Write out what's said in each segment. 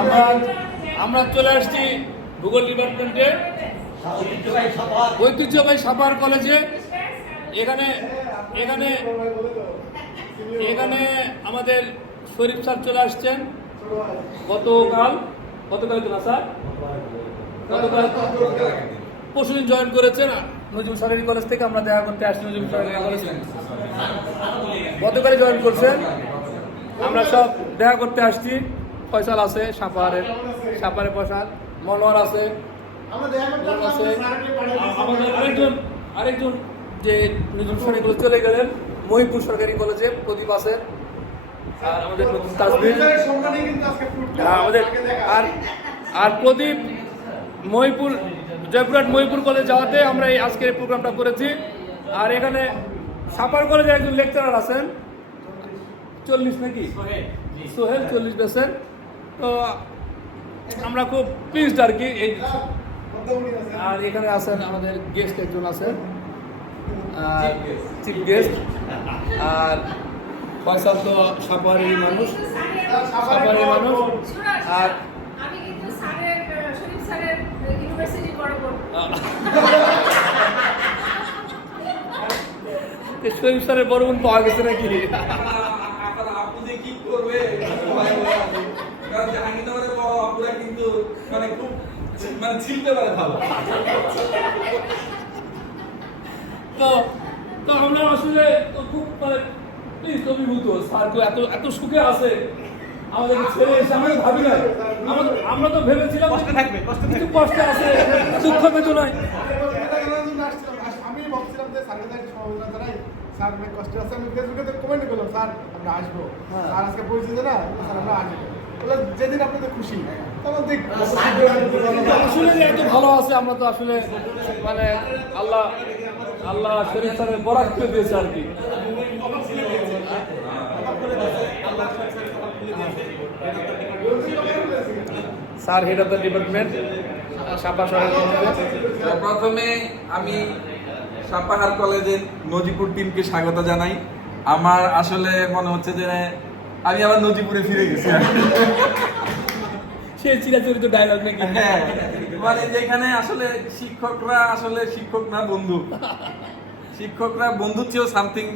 আমরা আমরা চলে আসছি ভূগোল ডিপার্টমেন্টে ঐতিহ্যবাহী সাপাহার কলেজে। এখানে এখানে এখানে আমাদের শরীফ স্যার চলে আসছেন গতকাল তো না স্যার, গতকাল পরশুদিন জয়েন করেছেন নজরুল সরকারি কলেজ থেকে। আমরা দেখা করতে আসছি নজরুল সরকারি কলেজ, গতকালই জয়েন করছেন। আমরা সব দেখা করতে আসছি। ফয়সাল আছে সাপাহারের ফয়সাল, মনোয়ার আছে, আমাদের আরেকজন যে নজরুল সরকারি কলেজ চলে গেলেন মহিপুর সরকারি কলেজে প্রদীপ আছে, আর আমাদের তাজবির আমাদের আর প্রদীপ মহিপুর জয়পুরহাট মহিপুর কলেজ যাওয়াতে আমরা এই আজকের এই প্রোগ্রামটা করেছি। আর এখানে সাপাহার কলেজে একজন লেকচারার আছেন 40 নাকি সোহেল 40 বেসের। তো আমরা খুব প্লিজড আর কি এই। আর এখানে আছেন আমাদের গেস্ট একজন আছেন চিফ গেস্ট। আর ফয়সাল তো সাপাহারেরই মানুষ। আর আমি কিন্তু স্যারের শরীফ স্যারের ইউনিভার্সিটি পড়াবো। শরীফ স্যারের বড় বোন পাওয়া গেছে নাকি? আপু যে কি করবে কারণ জাহাঙ্গীরনগরের বড় আপুরা কিন্তু মানে খুব মানে ছিলতে পারে ভালো। তো তো আমরা আসলে খুব মানে প্লিজ অভিভূত। স্যার এত এত সুখে আছে আমাদেরকে ছেড়ে এসে। আমরা ভাবি না, আমরা তো ভেবেছিলাম কিছু কষ্ট আছে, দুঃখ বেদনায়। আমি ভাবছিলাম যে স্যারের কাছে সমবেদনা জানাই, স্যার অনেক কষ্ট আছে। আমি ফেসবুকে তো কমেন্ট করলাম স্যার আমরা আসবো, স্যার আজকে পরিচিত না, স্যার আমরা আসবো। বলে যেদিন আপনাদের খুশি তখন দেখ আসলে যে এত ভালো আছে আমরা তো আসলে মানে আল্লাহ শরীফ স্যারের বরাক করে দিয়েছে আর কি। Sir head of the department Sapahar কলেজে। প্রথমে আমি সাপাহার কলেজের নজিপুর টিমকে স্বাগত জানাই। আমার আসলে মনে হচ্ছে যে আমি আবার নজিপুরে ফিরে গেছি। সে চিরাচরিত ডায়লগ নাকি? হ্যাঁ, মানে যেখানে আসলে শিক্ষকরা আসলে শিক্ষক না বন্ধু, শিক্ষকরা বন্ধুর চেয়েও সামথিং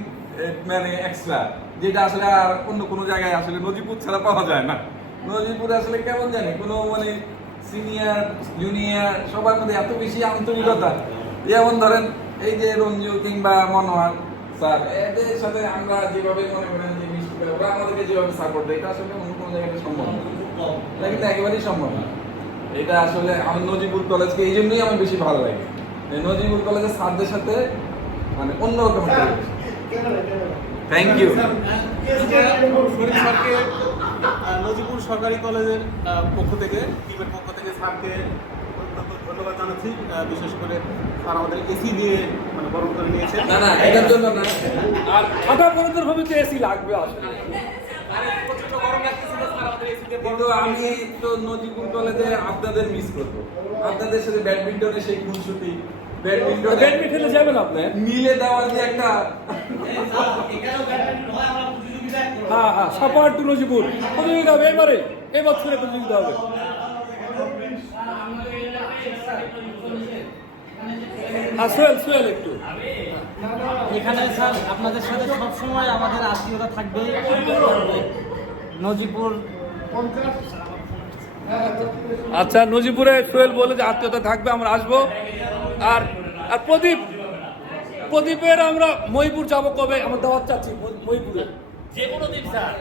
মানে এক্সট্রা, যেটা আসলে আর অন্য কোনো জায়গায় আসলে নজিপুর ছাড়া পাওয়া যায় না। নজিপুরে আসলে কেমন জানি কোনো মানে সিনিয়র জুনিয়র সবার মধ্যে এত বেশি আন্তরিকতা। যেমন ধরেন এই যে রঞ্জু কিংবা মনোয়ার স্যার, এদের সাথে আমরা যেভাবে মনে করেন যে মিষ্টি করে ওরা আমাদেরকে যেভাবে সাপোর্ট দেয়, এটা আসলে অন্য কোনো জায়গায় সম্ভব না। এটা কিন্তু একেবারেই সম্ভব না। এটা আসলে আমার নজিপুর কলেজকে এই জন্যই আমার বেশি ভালো লাগে। নজিপুর কলেজের স্যারদের সাথে মানে অন্যরকম। থ্যাংক ইউ শরীফ স্যারকে নজিপুর সরকারি কলেজের পক্ষ থেকে টিমের পক্ষ থেকে স্যারকে ধন্যবাদ জানাচ্ছি। বিশেষ করে স্যার আমাদের এসি দিয়ে মানে বরণ করে নিয়েছে। না এটার জন্য না, আর ঠান্ডা পড়ানোর ভাবে তো এসি লাগবে আসলে। কিন্তু আমি তো নজিপুর কলেজে আপনাদের মিস করবো। আপনাদের সাথে ব্যাডমিন্টনে সেই খুনসুটি, ব্যাডমিন্টনে যাবেন আপনি? মিলে দেওয়ার যে একটা হ্যাঁ সাপাহার টু নজিপুর প্রতিযোগিতা হবে এবারে, এই বছরে প্রতিযোগিতা হবে। সোহেল একটু এখানে স্যার আপনাদের সাথে সবসময় আমাদের আত্মীয়তা থাকবে। নজিপুর আচ্ছা, নজিপুরে সোহেল বলে যে আত্মীয়তা থাকবে, আমরা আসবো। আর আর প্রদীপের আমরা মহিপুর যাবো কবে? আমরা দাওয়াত চাচ্ছি মহিপুরে যে কোনো দিন স্যার,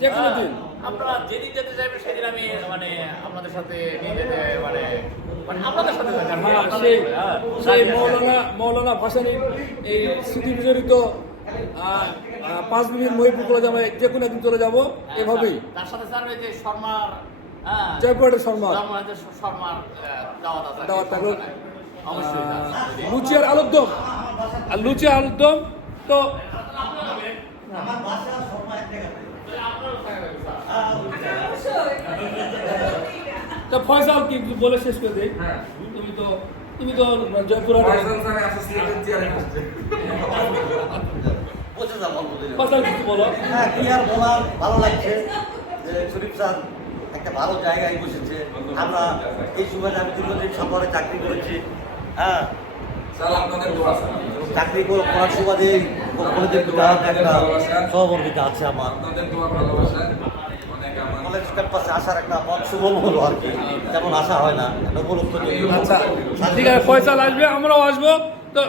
যে কোনো দিন। আপনারা যেদিন যেতে চাইবেন সেদিন আমি মানে আপনাদের সাথে নিয়ে যেতে মানে আপনাদের সাথে সেই মৌলানা ভাসানী এই স্মৃতি বিজড়িত 5 মিনিট মহিপুর কলেজ আমরা যে কোনো একদিন চলে যাবো এভাবেই। তার সাথে স্যার ওই যে শর্মার জয়পুরহাটের শর্মা শর্মার দাওয়াত থাকলো। অবশ্যই লুচি আর আলুর দম তো তা ফয়সাল কি বলে শেষ করে দেই। তুমি তো জয়পুরহাট ফয়সাল কিছু বলো। হ্যাঁ, কি আর বলার, ভালো লাগছে যে শরীফ স্যার একটা ভালো জায়গায় বসেছে। আমরা এই সুবাদে আমি দীর্ঘদিন শহরে চাকরি করেছি, হ্যাঁ স্যার আপনাদের দোয়া স্যার চাকরি করার সুবাদে কলেজের একটা সহমর্মিতা আছে আমার। আপনাদের দোয়া ভালোবাসা অনেক আমার কলেজ ক্যাম্পাসে আসার একটা পথ সুগম হলো আর কি, তেমন আশা হয় না, উপলব্ধ আচ্ছা ঠিক আছে, ফয়সাল আসবে, আমরাও আসবো। তো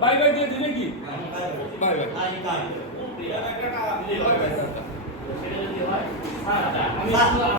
বাই বাই দিয়ে দিলে কি বাই বাই।